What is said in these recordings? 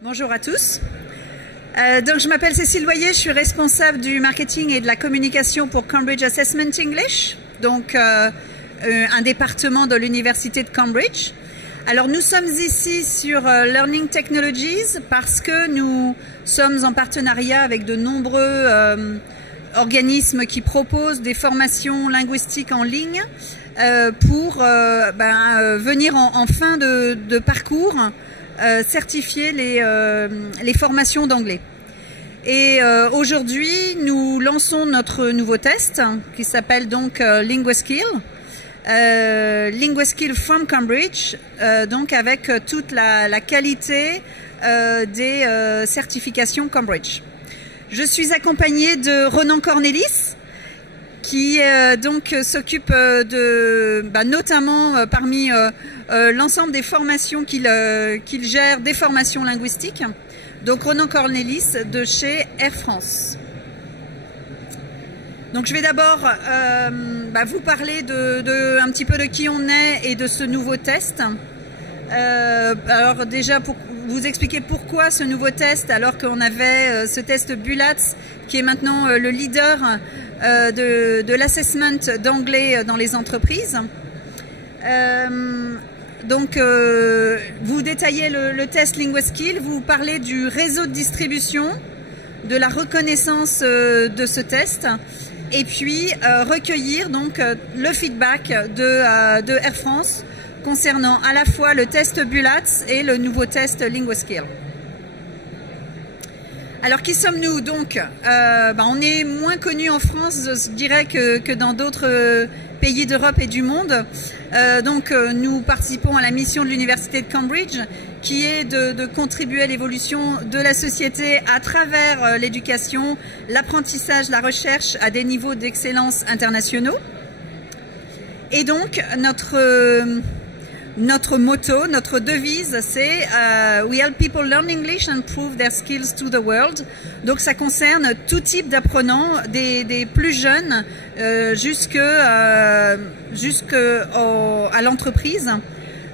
Bonjour à tous. Donc je m'appelle Cécile Loyer, je suis responsable du marketing et de la communication pour Cambridge Assessment English, donc un département de l'université de Cambridge. Alors nous sommes ici sur Learning Technologies parce que nous sommes en partenariat avec de nombreux organismes qui proposent des formations linguistiques en ligne pour venir en fin de parcours certifier les formations d'anglais. Et aujourd'hui, nous lançons notre nouveau test qui s'appelle donc LinguaSkill. LinguaSkill from Cambridge, donc avec toute la qualité des certifications Cambridge. Je suis accompagnée de Ronan Cornelis, qui donc s'occupe notamment parmi l'ensemble des formations qu'il gère, des formations linguistiques. Donc Ronan Cornelis de chez Air France. Donc je vais d'abord vous parler un petit peu de qui on est et de ce nouveau test. Alors déjà pour vous expliquer pourquoi ce nouveau test alors qu'on avait ce test BULATS qui est maintenant le leader de l'assessment d'anglais dans les entreprises. Vous détaillez le test LinguaSkill, vous parlez du réseau de distribution, de la reconnaissance de ce test et puis recueillir donc le feedback de Air France concernant à la fois le test BULATS et le nouveau test LinguaSkill. Alors qui sommes-nous donc on est moins connus en France, je dirais, que dans d'autres pays d'Europe et du monde. Nous participons à la mission de l'Université de Cambridge qui est de contribuer à l'évolution de la société à travers l'éducation, l'apprentissage, la recherche à des niveaux d'excellence internationaux. Et donc notre motto, notre devise, c'est We help people learn English and prove their skills to the world. Donc ça concerne tout type d'apprenants, des plus jeunes jusqu'à l'entreprise.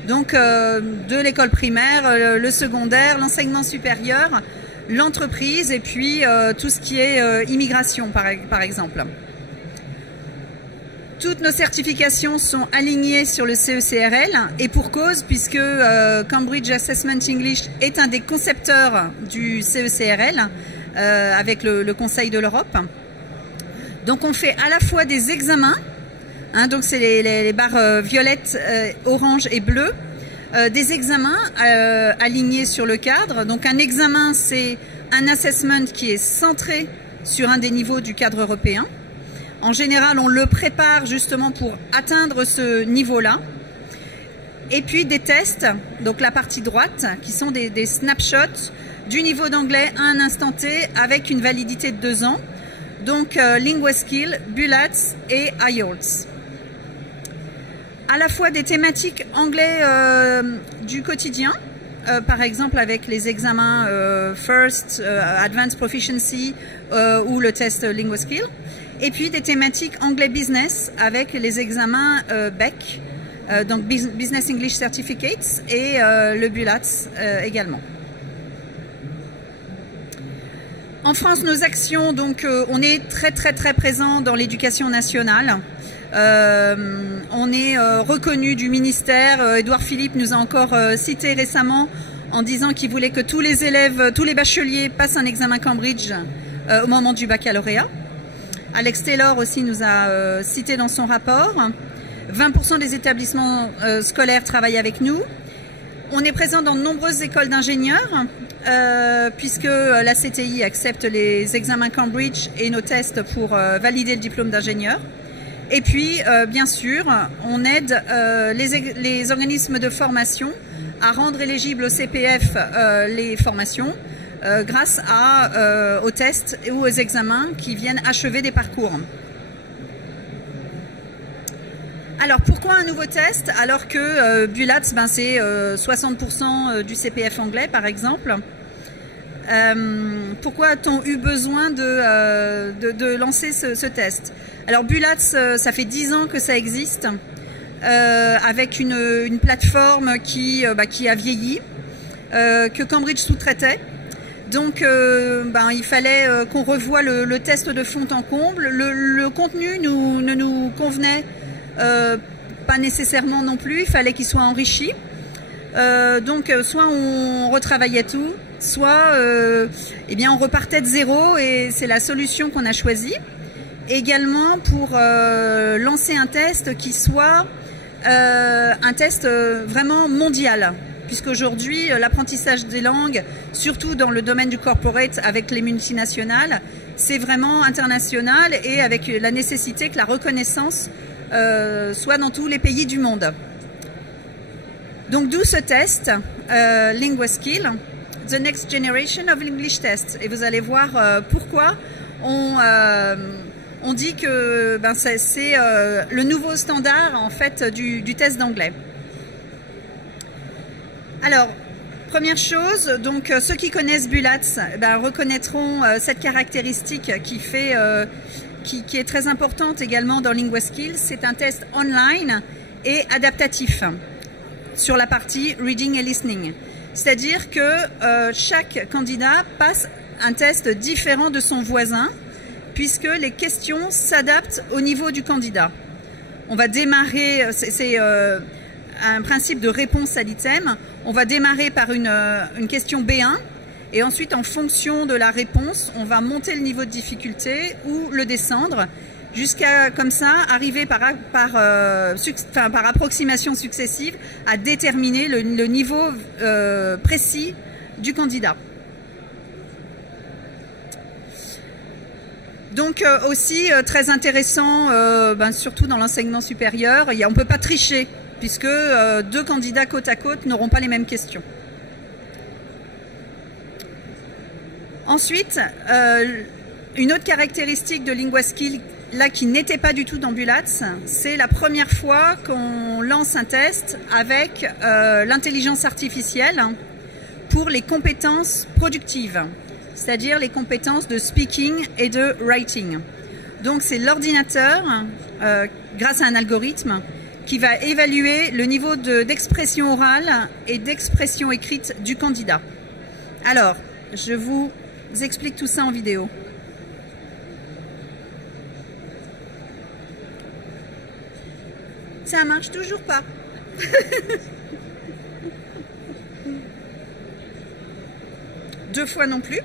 Donc de l'école primaire, le secondaire, l'enseignement supérieur, l'entreprise et puis tout ce qui est immigration par exemple. Toutes nos certifications sont alignées sur le CECRL et pour cause puisque Cambridge Assessment English est un des concepteurs du CECRL avec le Conseil de l'Europe. Donc on fait à la fois des examens, donc c'est les barres violettes, orange et bleues, des examens alignés sur le cadre. Donc un examen, c'est un assessment qui est centré sur un des niveaux du cadre européen. En général, on le prépare justement pour atteindre ce niveau-là. Et puis des tests, donc la partie droite, qui sont des snapshots du niveau d'anglais à un instant T avec une validité de 2 ans. Donc LinguaSkill, BULATS et IELTS. À la fois des thématiques anglais du quotidien, par exemple avec les examens First, Advanced Proficiency ou le test LinguaSkill. Et puis des thématiques anglais business avec les examens BEC, donc Business English Certificates et le BULATS également. En France, nos actions, donc on est très présent dans l'éducation nationale. On est reconnu du ministère. Édouard Philippe nous a encore cité récemment en disant qu'il voulait que tous les élèves, tous les bacheliers passent un examen Cambridge au moment du baccalauréat. Alex Taylor aussi nous a cité dans son rapport. 20% des établissements scolaires travaillent avec nous. On est présent dans de nombreuses écoles d'ingénieurs puisque la CTI accepte les examens Cambridge et nos tests pour valider le diplôme d'ingénieur. Et puis, bien sûr, on aide les organismes de formation à rendre éligibles au CPF les formations grâce aux tests ou aux examens qui viennent achever des parcours. Alors pourquoi un nouveau test alors que BULATS c'est 60% du CPF anglais par exemple? Pourquoi a-t-on eu besoin de lancer ce test? Alors BULATS, ça fait 10 ans que ça existe avec une plateforme qui a vieilli. que Cambridge sous-traitait. Donc il fallait qu'on revoie le test de fond en comble. Le contenu ne nous convenait pas nécessairement non plus, il fallait qu'il soit enrichi. Donc soit on retravaillait tout, soit on repartait de zéro, et c'est la solution qu'on a choisie. Également pour lancer un test qui soit un test vraiment mondial, puisqu'aujourd'hui l'apprentissage des langues, surtout dans le domaine du corporate avec les multinationales, c'est vraiment international, et avec la nécessité que la reconnaissance soit dans tous les pays du monde. Donc d'où ce test, LinguaSkill, The Next Generation of English Test. Et vous allez voir pourquoi on dit que c'est le nouveau standard en fait du test d'anglais. Alors, première chose, donc ceux qui connaissent Bulatz reconnaîtront cette caractéristique qui est très importante également dans LinguaSkill. C'est un test online et adaptatif sur la partie reading et listening. C'est-à-dire que chaque candidat passe un test différent de son voisin, puisque les questions s'adaptent au niveau du candidat. On va démarrer, c'est un principe de réponse à l'item. On va démarrer par une question B1, et ensuite en fonction de la réponse, on va monter le niveau de difficulté ou le descendre, jusqu'à comme ça arriver par approximation successive à déterminer le niveau précis du candidat. Donc aussi très intéressant, surtout dans l'enseignement supérieur, on ne peut pas tricher, puisque deux candidats côte à côte n'auront pas les mêmes questions. Ensuite, une autre caractéristique de LinguaSkill, là qui n'était pas du tout dans Bulatz, c'est la première fois qu'on lance un test avec l'intelligence artificielle pour les compétences productives, c'est-à-dire les compétences de speaking et de writing. Donc c'est l'ordinateur, grâce à un algorithme, qui va évaluer le niveau d'expression orale et d'expression écrite du candidat. Alors, je vous explique tout ça en vidéo. Ça marche toujours pas. Deux fois non plus.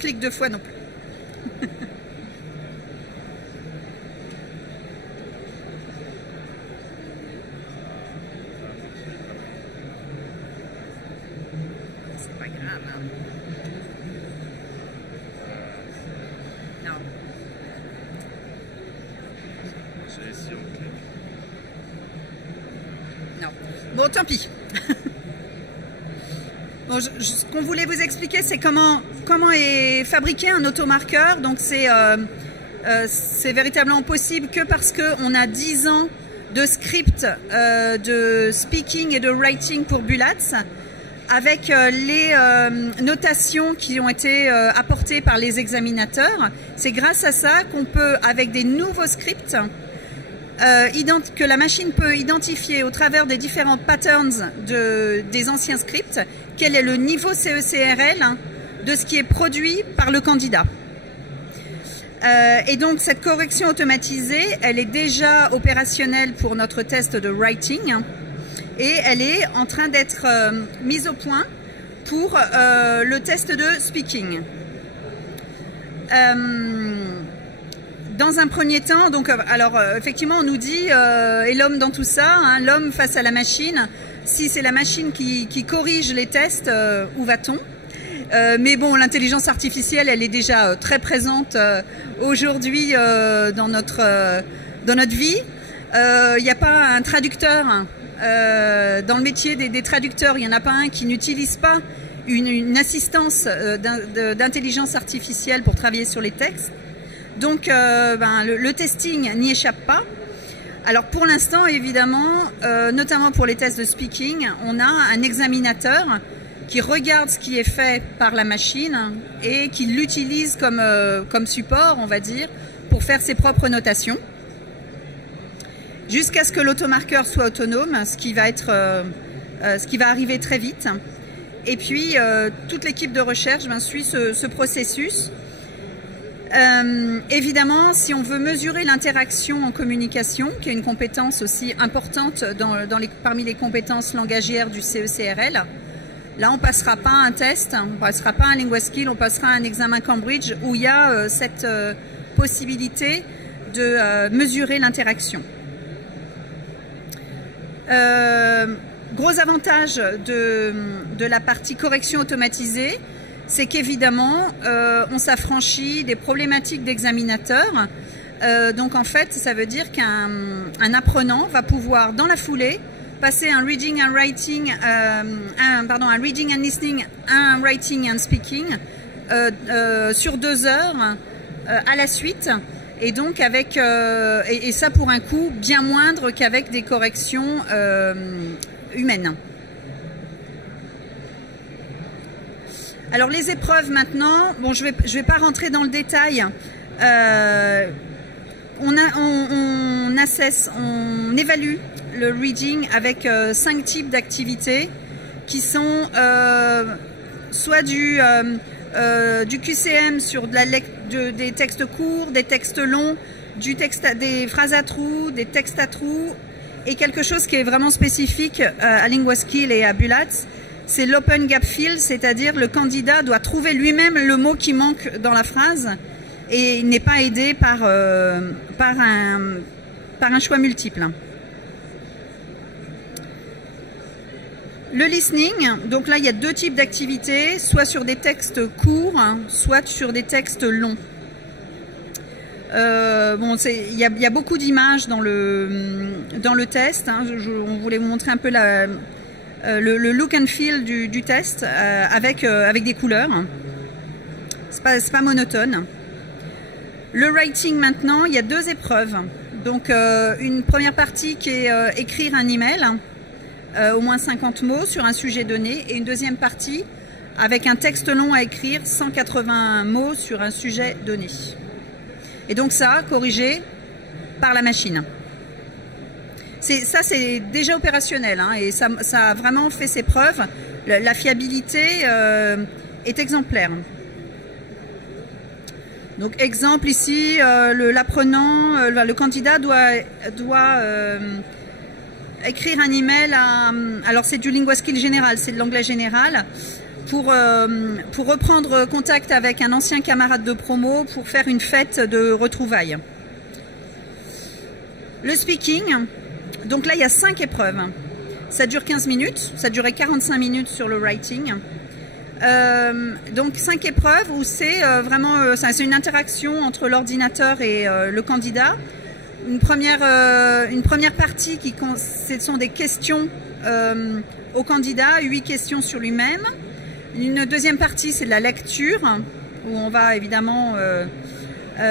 Clique deux fois non plus. C'est pas grave, hein. Non. Non. Bon, tant pis. Bon, ce qu'on voulait vous expliquer, c'est comment est fabriqué un automarqueur. Donc c'est véritablement possible que parce qu'on a 10 ans de script de speaking et de writing pour Bulatz, avec les notations qui ont été apportées par les examinateurs. C'est grâce à ça qu'on peut, avec des nouveaux scripts, que la machine peut identifier au travers des différents patterns des anciens scripts quel est le niveau CE-CRL de ce qui est produit par le candidat. Et donc cette correction automatisée, elle est déjà opérationnelle pour notre test de writing, et elle est en train d'être mise au point pour le test de speaking. Dans un premier temps, donc, alors effectivement on nous dit, et l'homme dans tout ça, hein, l'homme face à la machine, si c'est la machine qui corrige les tests, où va-t-on? Mais bon, l'intelligence artificielle, elle est déjà très présente aujourd'hui dans notre vie. Il n'y a pas un traducteur, dans le métier des traducteurs, il n'y en a pas un qui n'utilise pas une assistance d'intelligence artificielle pour travailler sur les textes. Donc le testing n'y échappe pas. Alors pour l'instant, évidemment, notamment pour les tests de speaking, on a un examinateur qui regarde ce qui est fait par la machine et qui l'utilise comme support, on va dire, pour faire ses propres notations, jusqu'à ce que l'automarqueur soit autonome, ce qui va arriver très vite. Et puis, toute l'équipe de recherche suit ce processus. Évidemment, si on veut mesurer l'interaction en communication, qui est une compétence aussi importante parmi les compétences langagières du CECRL, là on ne passera pas un test, on ne passera pas un LinguaSkill, on passera un examen Cambridge où il y a cette possibilité de mesurer l'interaction. Gros avantage de la partie correction automatisée, c'est qu'évidemment, on s'affranchit des problématiques d'examinateur. Donc en fait, ça veut dire qu'un apprenant va pouvoir, dans la foulée, passer un reading and writing, un reading and listening, un writing and speaking sur 2 heures à la suite. Et donc avec et ça pour un coût bien moindre qu'avec des corrections humaines. Alors les épreuves maintenant, bon je vais pas rentrer dans le détail. On assesse, on évalue le reading avec 5 types d'activités qui sont soit du QCM sur des textes courts, des textes longs, des phrases à trous, des textes à trous, et quelque chose qui est vraiment spécifique à LinguaSkill et à BULAT, c'est l'open gap fill, c'est-à-dire le candidat doit trouver lui-même le mot qui manque dans la phrase et il n'est pas aidé par un choix multiple. Le listening, donc là il y a 2 types d'activités, soit sur des textes courts, soit sur des textes longs. Bon, il y a beaucoup d'images dans le test. On voulait vous montrer un peu le look and feel du test avec des couleurs. C'est pas monotone. Le writing maintenant, il y a 2 épreuves. Donc une première partie qui est écrire un email, au moins 50 mots sur un sujet donné, et une deuxième partie avec un texte long à écrire, 180 mots sur un sujet donné. Et donc ça, corrigé par la machine. Ça, c'est déjà opérationnel, et ça a vraiment fait ses preuves. La fiabilité est exemplaire. Donc exemple ici, l'apprenant, le candidat doit écrire un email alors c'est du LinguaSkill général, c'est de l'anglais général, pour reprendre contact avec un ancien camarade de promo pour faire une fête de retrouvailles. Le speaking, donc là il y a 5 épreuves. Ça dure 15 minutes, ça durait 45 minutes sur le writing. Donc 5 épreuves où c'est vraiment c'est une interaction entre l'ordinateur et le candidat. Une première partie ce sont des questions au candidat, 8 questions sur lui-même. Une deuxième partie, c'est de la lecture, où on va évidemment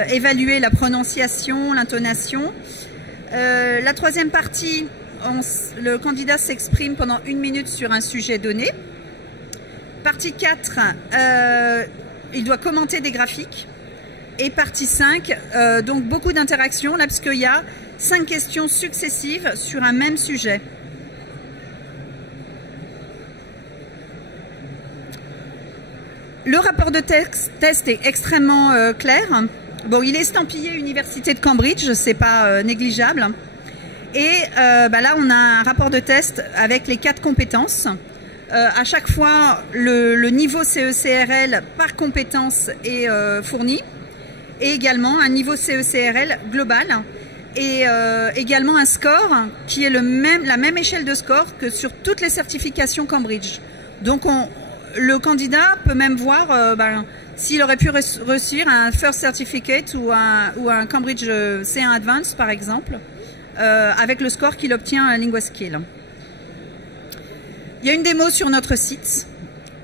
évaluer la prononciation, l'intonation. La troisième partie, le candidat s'exprime pendant 1 minute sur un sujet donné. Partie 4, il doit commenter des graphiques. Et partie 5, donc beaucoup d'interactions, là, parce qu'il y a 5 questions successives sur un même sujet. Le rapport de test est extrêmement clair. Bon, il est estampillé Université de Cambridge, c'est pas négligeable. Et là, on a un rapport de test avec les 4 compétences. À chaque fois, le niveau CECRL par compétence est fourni. Et également un niveau CECRL global. Et également un score qui est la même échelle de score que sur toutes les certifications Cambridge. Donc, le candidat peut même voir s'il aurait pu réussir un First Certificate ou un Cambridge C1 Advanced, par exemple, avec le score qu'il obtient à LinguaSkill. Il y a une démo sur notre site.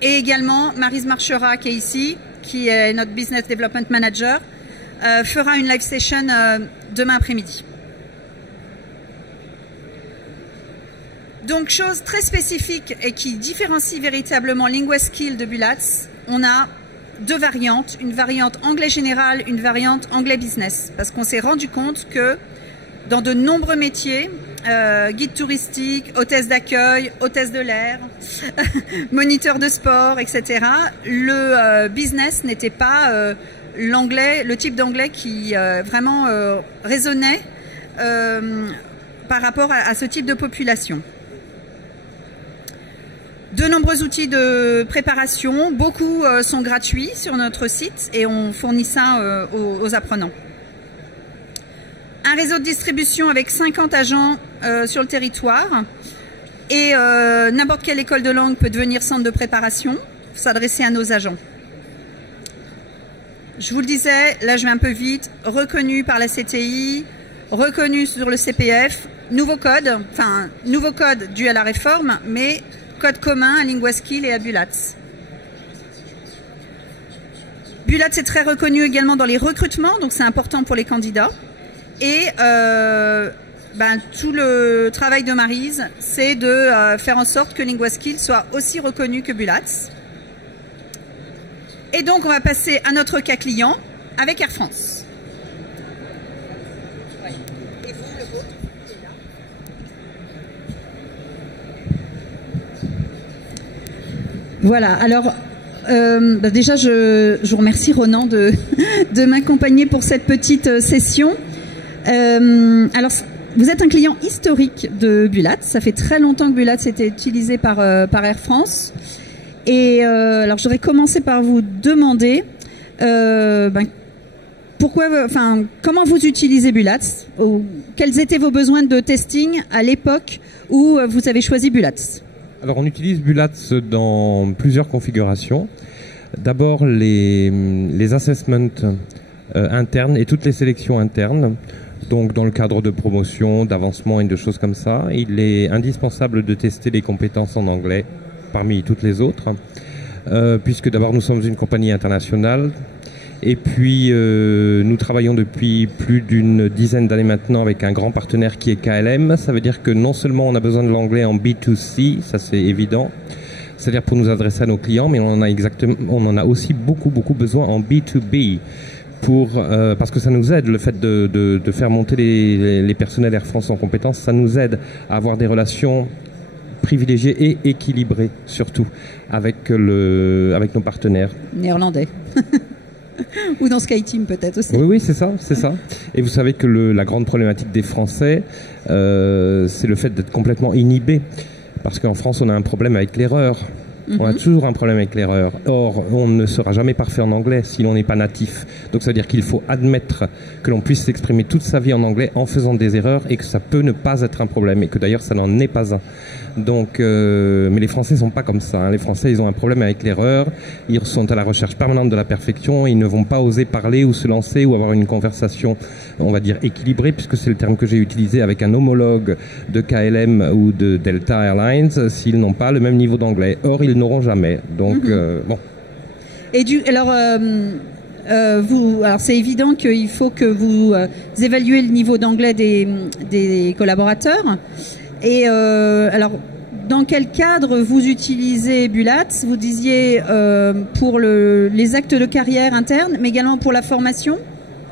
Et également, Maryse Marchera, qui est ici, qui est notre Business Development Manager, fera une live session demain après-midi. Donc, chose très spécifique et qui différencie véritablement LinguaSkill de BULAT, on a 2 variantes, une variante anglais général, une variante anglais business, parce qu'on s'est rendu compte que dans de nombreux métiers, guide touristique, hôtesse d'accueil, hôtesse de l'air, moniteur de sport, etc. Le business n'était pas l'anglais, le type d'anglais qui vraiment résonnait par rapport à ce type de population. De nombreux outils de préparation, beaucoup sont gratuits sur notre site et on fournit ça aux apprenants. Un réseau de distribution avec 50 agents sur le territoire et n'importe quelle école de langue peut devenir centre de préparation, s'adresser à nos agents. Je vous le disais, là je vais un peu vite, reconnu par la CTI, reconnu sur le CPF, nouveau code dû à la réforme, mais code commun à LinguaSkill et à Bulatz. Bulatz est très reconnu également dans les recrutements, donc c'est important pour les candidats. Et tout le travail de Maryse, c'est de faire en sorte que LinguaSkill soit aussi reconnu que Bulatz. Et donc on va passer à notre cas client avec Air France. Voilà, alors déjà je vous remercie Ronan de m'accompagner pour cette petite session. Alors vous êtes un client historique de Bulatz, ça fait très longtemps que Bulatz était utilisé par Air France. Et alors je voudrais commencer par vous demander comment vous utilisez Bulatz, quels étaient vos besoins de testing à l'époque où vous avez choisi Bulatz? Alors on utilise Bulatz dans plusieurs configurations. D'abord les assessments internes et toutes les sélections internes. Donc dans le cadre de promotion, d'avancement et de choses comme ça, il est indispensable de tester les compétences en anglais parmi toutes les autres, puisque d'abord nous sommes une compagnie internationale. Et puis nous travaillons depuis plus d'une dizaine d'années maintenant avec un grand partenaire qui est KLM. Ça veut dire que non seulement on a besoin de l'anglais en B2C, ça c'est évident, c'est-à-dire pour nous adresser à nos clients, mais on en a aussi beaucoup besoin en B2B. Parce que ça nous aide, le fait de faire monter les personnels Air France en compétences, ça nous aide à avoir des relations privilégiées et équilibrées surtout avec nos partenaires. Néerlandais. Ou dans SkyTeam peut-être aussi. Oui, c'est ça. Et vous savez que la grande problématique des Français, c'est le fait d'être complètement inhibé. Parce qu'en France, on a un problème avec l'erreur. On a toujours un problème avec l'erreur. Or, on ne sera jamais parfait en anglais si l'on n'est pas natif. Donc ça veut dire qu'il faut admettre que l'on puisse s'exprimer toute sa vie en anglais en faisant des erreurs et que ça peut ne pas être un problème et que d'ailleurs ça n'en est pas un. Donc, mais les Français sont pas comme ça. Hein. Les Français, ils ont un problème avec l'erreur. Ils sont à la recherche permanente de la perfection. Ils ne vont pas oser parler ou se lancer ou avoir une conversation, on va dire, équilibrée, puisque c'est le terme que j'ai utilisé avec un homologue de KLM ou de Delta Airlines, s'ils n'ont pas le même niveau d'anglais. Or, ils n'auront jamais. Donc, bon. Et alors c'est évident qu'il faut que vous évaluez le niveau d'anglais des collaborateurs. Et alors, dans quel cadre vous utilisez Bulatz? Vous disiez pour les actes de carrière interne, mais également pour la formation?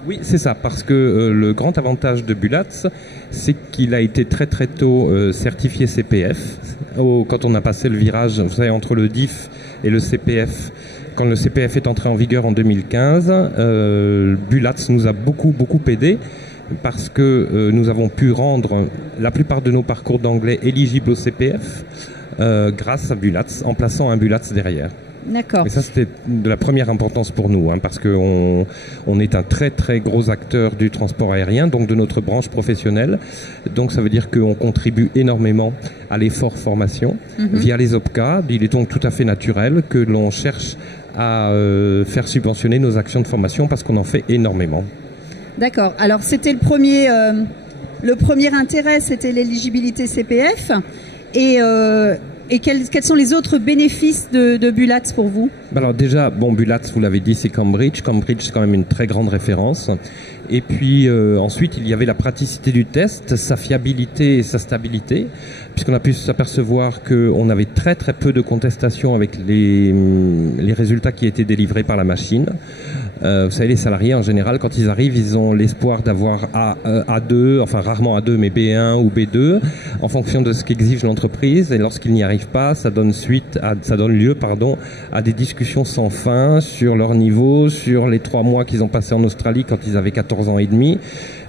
Oui, c'est ça, parce que le grand avantage de Bulatz, c'est qu'il a été très tôt certifié CPF. Quand on a passé le virage, vous savez, entre le DIF et le CPF, quand le CPF est entré en vigueur en 2015, Bulatz nous a beaucoup aidé, parce que nous avons pu rendre la plupart de nos parcours d'anglais éligibles au CPF grâce à Bulatz, en plaçant un Bulatz derrière. D'accord. Et ça, c'était de la première importance pour nous, hein, parce qu'on est un très gros acteur du transport aérien, donc de notre branche professionnelle. Donc ça veut dire qu'on contribue énormément à l'effort formation via les OPCA. Il est donc tout à fait naturel que l'on cherche à faire subventionner nos actions de formation parce qu'on en fait énormément. D'accord. Alors c'était le premier intérêt, c'était l'éligibilité CPF. Et quels sont les autres bénéfices de Bulatz pour vous? Alors déjà, bon, Bulatz, vous l'avez dit, c'est Cambridge. Cambridge, c'est quand même une très grande référence. Et puis ensuite, il y avait la praticité du test, sa fiabilité et sa stabilité, puisqu'on a pu s'apercevoir qu'on avait très peu de contestations avec les résultats qui étaient délivrés par la machine. Vous savez, les salariés, en général, quand ils arrivent, ils ont l'espoir d'avoir A2, enfin rarement A2, mais B1 ou B2, en fonction de ce qu'exige l'entreprise. Et lorsqu'ils n'y arrivent pas, ça donne lieu à des discussions sans fin sur leur niveau, sur les 3 mois qu'ils ont passés en Australie quand ils avaient 14 ans et demi.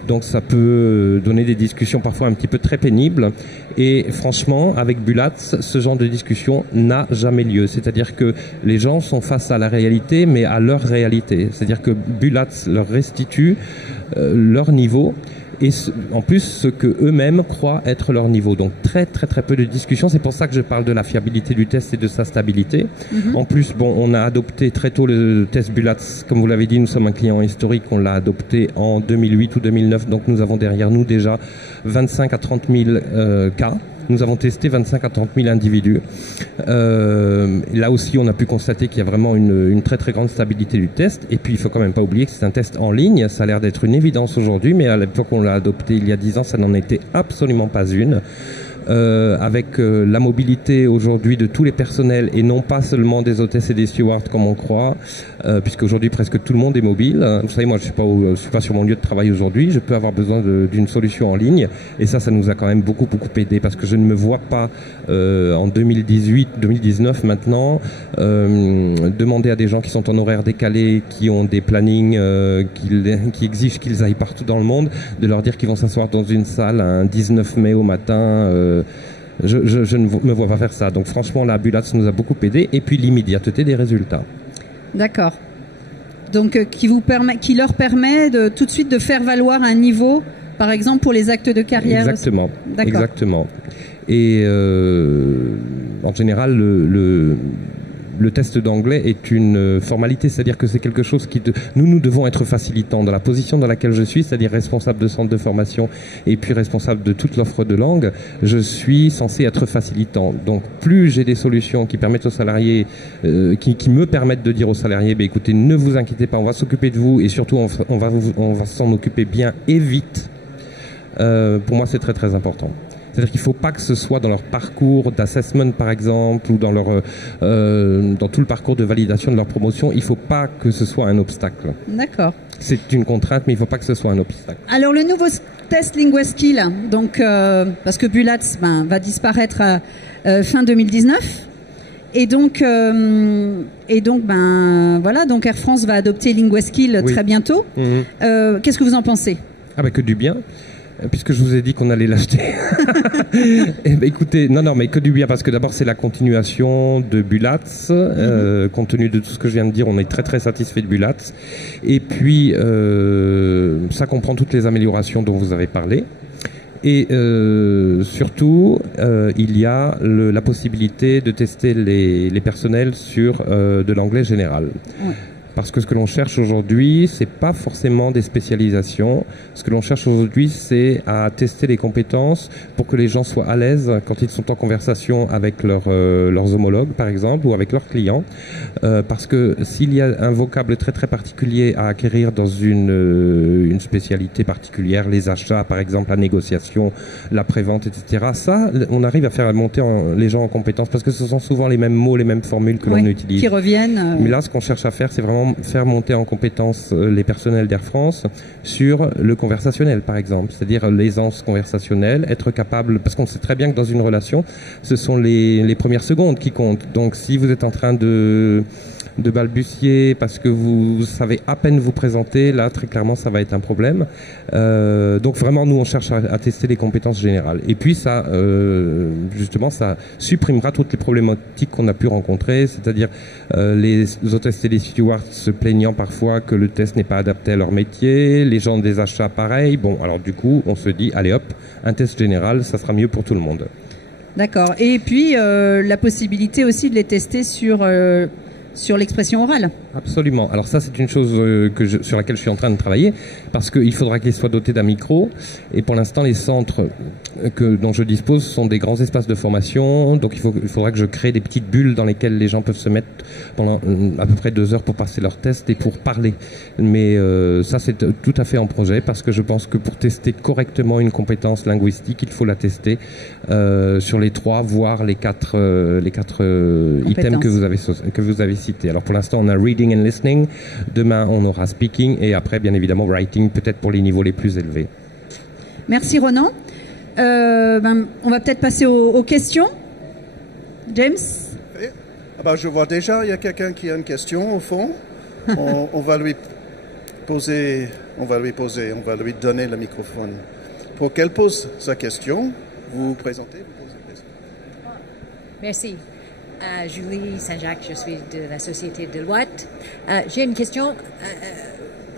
Donc ça peut donner des discussions parfois un petit peu très pénibles. Et franchement, avec Bulatz, ce genre de discussion n'a jamais lieu. C'est-à-dire que les gens sont face à la réalité, mais à leur réalité. C'est-à-dire que Bulatz leur restitue leur niveau et en plus ce que eux-mêmes croient être leur niveau. Donc très peu de discussions. C'est pour ça que je parle de la fiabilité du test et de sa stabilité. En plus, bon, on a adopté très tôt le test Bulatz. Comme vous l'avez dit, nous sommes un client historique. On l'a adopté en 2008 ou 2009. Donc nous avons derrière nous déjà 25 à 30 000 cas. Nous avons testé 25 à 30 000 individus. Là aussi, on a pu constater qu'il y a vraiment une très grande stabilité du test. Et puis, il faut quand même pas oublier que c'est un test en ligne. Ça a l'air d'être une évidence aujourd'hui, mais à l'époque où on l'a adopté il y a 10 ans, ça n'en était absolument pas une. Avec la mobilité aujourd'hui de tous les personnels et non pas seulement des hôtesses et des stewards comme on croit, puisque aujourd'hui presque tout le monde est mobile. Vous savez, moi je suis pas sur mon lieu de travail aujourd'hui, je peux avoir besoin d'une solution en ligne et ça nous a quand même beaucoup aidé parce que je ne me vois pas en 2018-2019 maintenant demander à des gens qui sont en horaire décalé, qui ont des plannings qui exigent qu'ils aillent partout dans le monde, de leur dire qu'ils vont s'asseoir dans une salle un 19 mai au matin. Je ne me vois pas faire ça. Donc franchement, la Bulatz nous a beaucoup aidé. Et puis l'immédiateté des résultats. D'accord. Donc qui leur permet tout de suite de faire valoir un niveau, par exemple pour les actes de carrière. Exactement. Exactement. Et en général, le test d'anglais est une formalité, c'est-à-dire que c'est quelque chose nous devons être facilitants. Dans la position dans laquelle je suis, c'est-à-dire responsable de centre de formation et puis responsable de toute l'offre de langue, je suis censé être facilitant. Donc plus j'ai des solutions qui permettent aux salariés, qui me permettent de dire aux salariés, écoutez, ne vous inquiétez pas, on va s'occuper de vous et surtout on va s'en occuper bien et vite. Pour moi, c'est très important. C'est-à-dire qu'il ne faut pas que ce soit dans leur parcours d'assessment, par exemple, ou dans tout le parcours de validation de leur promotion. Il ne faut pas que ce soit un obstacle. D'accord. C'est une contrainte, mais il ne faut pas que ce soit un obstacle. Alors, le nouveau test LinguaSkill, donc, parce que Bulatz va disparaître à fin 2019. Et donc voilà, donc Air France va adopter LinguaSkill très bientôt. Qu'est-ce que vous en pensez? Que du bien. Puisque je vous ai dit qu'on allait l'acheter. Écoutez, non, mais que du bien, parce que d'abord c'est la continuation de Bulatz. Compte tenu de tout ce que je viens de dire, on est très satisfait de Bulatz. Et puis, ça comprend toutes les améliorations dont vous avez parlé. Et surtout, il y a la possibilité de tester les personnels sur de l'anglais général. Ouais. Parce que ce que l'on cherche aujourd'hui, c'est pas forcément des spécialisations. Ce que l'on cherche aujourd'hui, c'est à tester les compétences pour que les gens soient à l'aise quand ils sont en conversation avec leurs homologues, par exemple, ou avec leurs clients. Parce que s'il y a un vocable très particulier à acquérir dans une spécialité particulière, les achats, par exemple, la négociation, la prévente, etc., ça, on arrive à faire monter les gens en compétences parce que ce sont souvent les mêmes mots, les mêmes formules que l'on utilise. Qui reviennent. Mais là, ce qu'on cherche à faire, c'est vraiment faire monter en compétence les personnels d'Air France sur le conversationnel, par exemple, c'est-à-dire l'aisance conversationnelle, être capable, parce qu'on sait très bien que dans une relation, ce sont les premières secondes qui comptent. Donc si vous êtes en train de balbutier parce que vous savez à peine vous présenter, là très clairement ça va être un problème. Donc vraiment nous on cherche à tester les compétences générales. Et puis ça, justement, ça supprimera toutes les problématiques qu'on a pu rencontrer, c'est-à-dire les hôtesses et les stewards se plaignant parfois que le test n'est pas adapté à leur métier, les gens des achats pareil. Bon, alors du coup on se dit allez hop, un test général, ça sera mieux pour tout le monde. D'accord. Et puis la possibilité aussi de les tester sur l'expression orale. Absolument. Alors ça, c'est une chose sur laquelle je suis en train de travailler, parce qu'il faudra qu'ils soient dotés d'un micro. Et pour l'instant, les centres dont je dispose sont des grands espaces de formation. Donc il faudra que je crée des petites bulles dans lesquelles les gens peuvent se mettre pendant à peu près 2 heures pour passer leur test et pour parler. Mais ça, c'est tout à fait en projet, parce que je pense que pour tester correctement une compétence linguistique, il faut la tester sur les 3, voire les 4 items que vous avez cités. capacité. Alors pour l'instant, on a reading and listening. Demain, on aura speaking et après, bien évidemment, writing, peut-être pour les niveaux les plus élevés. Merci Ronan. On va peut-être passer aux questions. James? Je vois déjà, il y a quelqu'un qui a une question au fond. on va lui donner le microphone. Pour qu'elle pose sa question, vous vous présentez, vous posez la question. Merci. Julie Saint-Jacques, je suis de la société Deloitte. J'ai une question.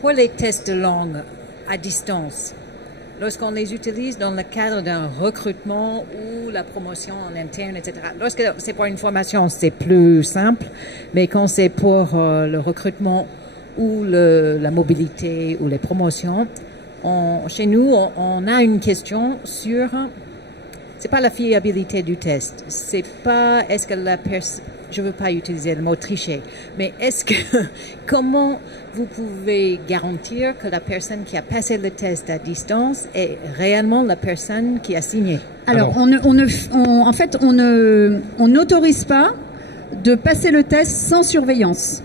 Pour les tests de langue à distance, lorsqu'on les utilise dans le cadre d'un recrutement ou la promotion en interne, etc. Lorsque c'est pour une formation, c'est plus simple, mais quand c'est pour le recrutement ou la mobilité ou les promotions, chez nous, on a une question sur... C'est pas la fiabilité du test. C'est pas est-ce que la personne... Je veux pas utiliser le mot tricher, mais est-ce que... Comment vous pouvez garantir que la personne qui a passé le test à distance est réellement la personne qui a signé? Alors on n'autorise pas de passer le test sans surveillance.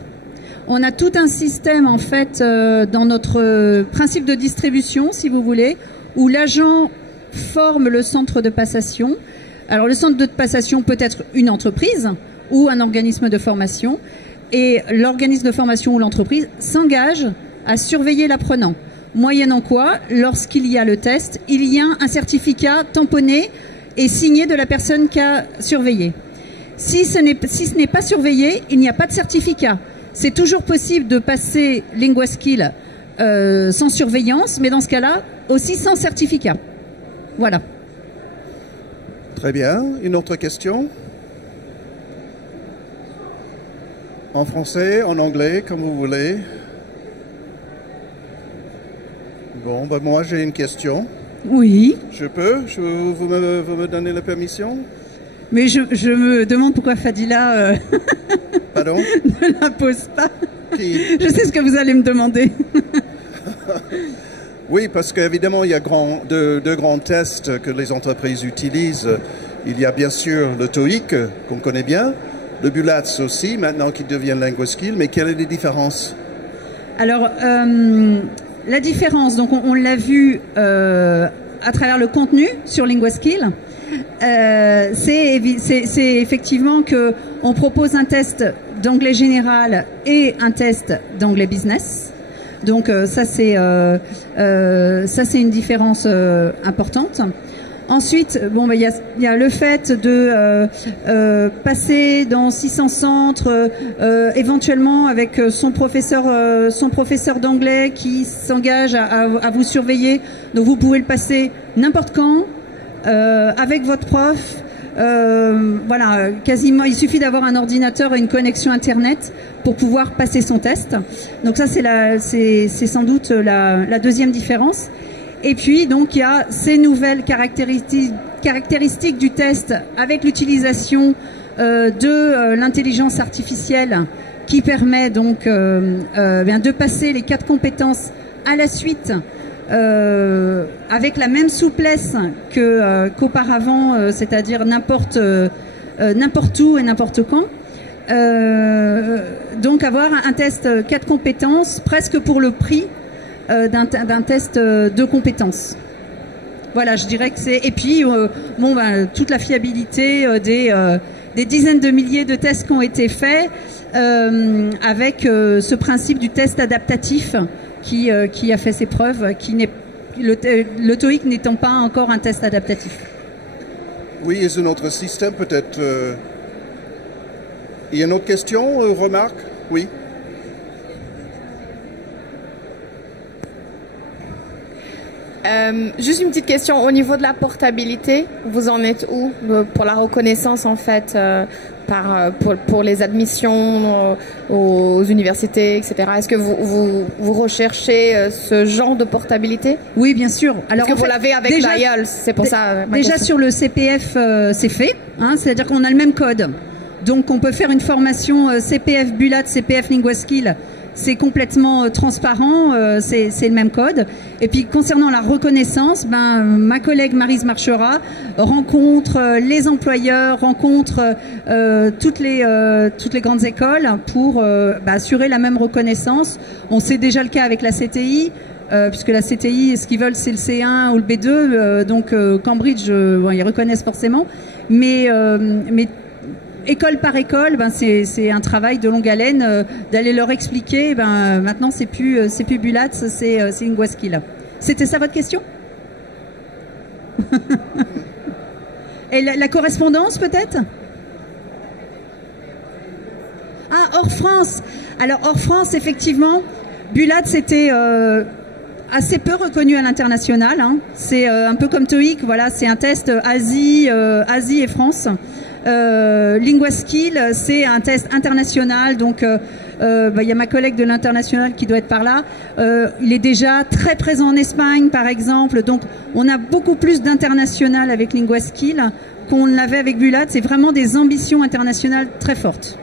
On a tout un système, en fait, dans notre principe de distribution, si vous voulez, où l'agent forme le centre de passation. Alors, le centre de passation peut être une entreprise ou un organisme de formation. Et l'organisme de formation ou l'entreprise s'engage à surveiller l'apprenant. Moyennant quoi, lorsqu'il y a le test, il y a un certificat tamponné et signé de la personne qui a surveillé. Si ce n'est pas surveillé, il n'y a pas de certificat. C'est toujours possible de passer LinguaSkill sans surveillance, mais dans ce cas-là, aussi sans certificat. Voilà. Très bien. Une autre question? En français, en anglais, comme vous voulez. Bon, moi j'ai une question. Oui. Je peux? Vous me donnez la permission? Mais je me demande pourquoi Fadila Pardon? ne la pose pas. Qui? Je sais ce que vous allez me demander. Oui, parce qu'évidemment, il y a deux grands tests que les entreprises utilisent. Il y a bien sûr le TOEIC, qu'on connaît bien, le BULATS aussi, maintenant qui devient LinguaSkill, mais quelles sont les différences? Alors, la différence, donc on l'a vu à travers le contenu sur LinguaSkill, c'est effectivement qu'on propose un test d'anglais général et un test d'anglais business. Donc ça c'est une différence importante. Ensuite, bon, il y a le fait de passer dans 600 centres, éventuellement avec son professeur d'anglais qui s'engage à vous surveiller. Donc vous pouvez le passer n'importe quand, avec votre prof. Voilà, quasiment, il suffit d'avoir un ordinateur et une connexion Internet pour pouvoir passer son test. Donc ça, c'est sans doute la deuxième différence. Et puis, donc, il y a ces nouvelles caractéristiques du test avec l'utilisation de l'intelligence artificielle qui permet donc de passer les 4 compétences à la suite avec la même souplesse qu'auparavant, c'est-à-dire n'importe où et n'importe quand. Donc avoir un test 4 compétences presque pour le prix d'un test de compétences. Voilà, je dirais que c'est... Et puis, toute la fiabilité des dizaines de milliers de tests qui ont été faits avec ce principe du test adaptatif qui a fait ses preuves, le TOEIC n'étant pas encore un test adaptatif. Oui, et un autre système peut-être... Il y a une autre question, remarque? Oui. Juste une petite question au niveau de la portabilité, vous en êtes où pour la reconnaissance en fait pour les admissions aux universités, etc. Est-ce que vous recherchez ce genre de portabilité? Oui, bien sûr. Alors, parce que vous l'avez avec l'IELTS, c'est pour ça. Déjà sur le CPF, c'est fait, hein, c'est-à-dire qu'on a le même code. Donc on peut faire une formation CPF BULATS, CPF LinguaSkill c'est complètement transparent, c'est le même code. Et puis concernant la reconnaissance, ma collègue Maryse Marchera rencontre les employeurs, rencontre toutes les grandes écoles pour assurer la même reconnaissance. On sait déjà le cas avec la CTI. Puisque la CTI, ce qu'ils veulent, c'est le C1 ou le B2, donc Cambridge, ils reconnaissent forcément, mais école par école, c'est un travail de longue haleine d'aller leur expliquer. Maintenant, c'est plus Bulat, c'est Linguaskill. C'était ça votre question? Et la correspondance peut-être? Ah, hors France. Alors hors France, effectivement, Bulat, c'était assez peu reconnu à l'international. Hein. C'est un peu comme TOEIC, voilà, c'est un test Asie et France. Linguaskill, c'est un test international, donc y a ma collègue de l'international qui doit être par là. Il est déjà très présent en Espagne, par exemple, donc on a beaucoup plus d'international avec Linguaskill qu'on l'avait avec Bulat. C'est vraiment des ambitions internationales très fortes.